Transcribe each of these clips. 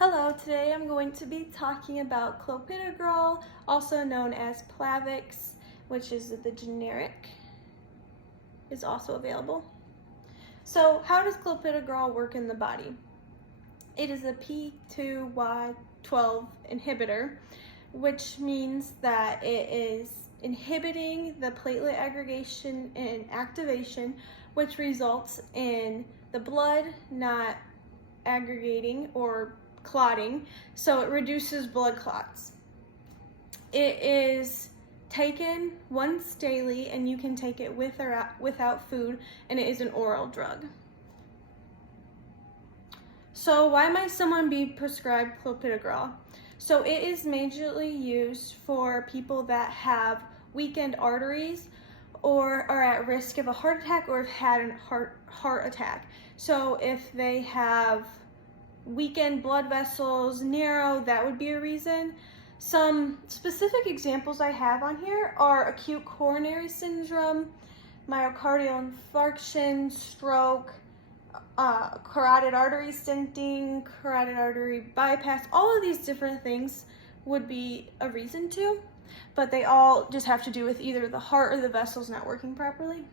Hello, today I'm going to be talking about Clopidogrel, also known as Plavix, which is the generic, is also available. So how does Clopidogrel work in the body? It is a P2Y12 inhibitor, which means that it is inhibiting the platelet aggregation and activation, which results in the blood not aggregating or clotting, so it reduces blood clots. It is taken once daily, and you can take it with or without food, and it is an oral drug. So why might someone be prescribed Clopidogrel? So it is majorly used for people that have weakened arteries or are at risk of a heart attack or have had a heart attack. So if they have weakened blood vessels, narrow, that would be a reason. Some specific examples I have on here are acute coronary syndrome, myocardial infarction, stroke, carotid artery stenting, carotid artery bypass. All of these different things would be a reason to, but they all just have to do with either the heart or the vessels not working properly.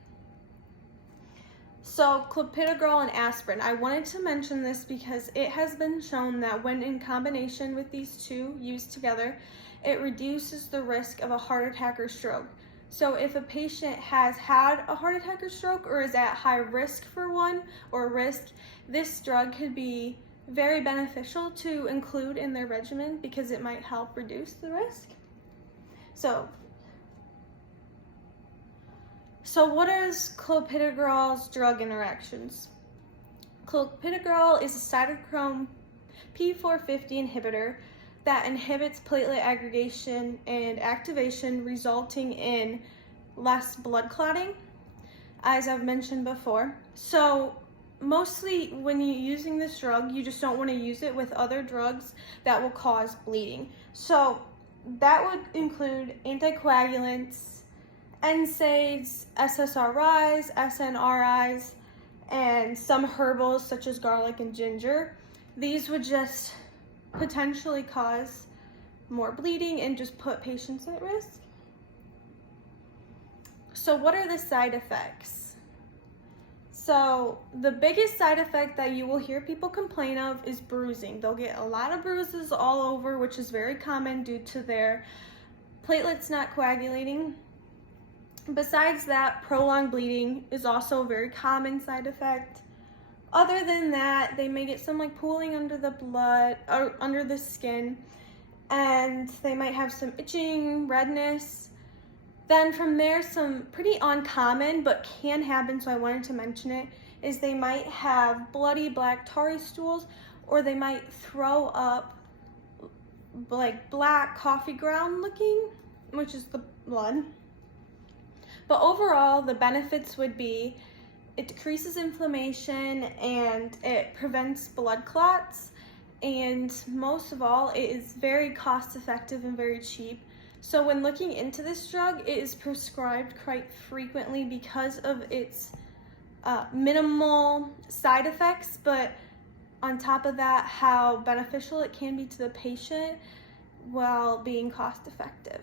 So Clopidogrel and aspirin, I wanted to mention this because it has been shown that when in combination with these two used together, it reduces the risk of a heart attack or stroke. So if a patient has had a heart attack or stroke or is at high risk for one or risk, this drug could be very beneficial to include in their regimen because it might help reduce the risk. So what is Clopidogrel's drug interactions? Clopidogrel is a cytochrome P450 inhibitor that inhibits platelet aggregation and activation, resulting in less blood clotting, as I've mentioned before. So mostly when you're using this drug, you just don't want to use it with other drugs that will cause bleeding. So that would include anticoagulants, NSAIDs, SSRIs, SNRIs, and some herbals such as garlic and ginger. These would just potentially cause more bleeding and just put patients at risk. So what are the side effects? So the biggest side effect that you will hear people complain of is bruising. They'll get a lot of bruises all over, which is very common due to their platelets not coagulating. Besides that, prolonged bleeding is also a very common side effect. Other than that, they may get some pooling under the blood or under the skin, and they might have some itching, redness. Then from there, some pretty uncommon but can happen, so I wanted to mention it, is they might have bloody black tarry stools, or they might throw up black coffee ground looking, which is the blood. But overall, the benefits would be it decreases inflammation and it prevents blood clots, and most of all, it is very cost effective and very cheap. So when looking into this drug, it is prescribed quite frequently because of its minimal side effects, but on top of that, how beneficial it can be to the patient while being cost effective.